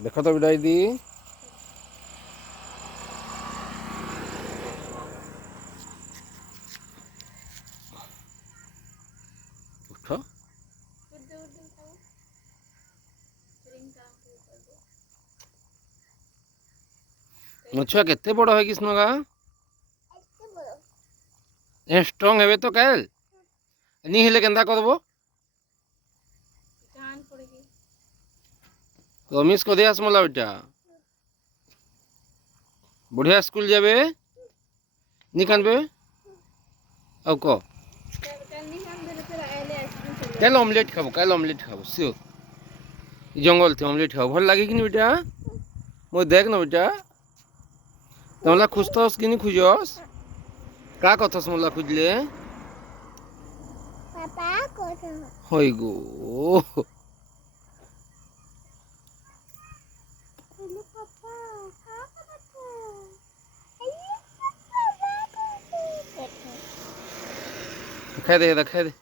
देखो तो बेटा दीदी उठो ମୋ ଛୁଆ କେତେ ବଡ଼ है कृष्ण का स्ट्रॉंग हेबे तो कैल नहीं हेले केंदा करबो तो मिस को दियास मला बेटा बढ़िया स्कूल जाबे नहीं कानबे ଆଉ କ କାଲି ଅମଲେଟ୍ ଖାବ ସିଓର ଜଙ୍ଗଲ ଥି ଅମଲେଟ୍ ଖାବ ଭଲ ଲାଗେ କିନି ବେଟା ମୋ ଦେখ ন ବେଟା ତମଲା খুঁজতস কিনি খুঁজস কা কথস মোলা খুঁজলে পাপা কত হই গো খাই দে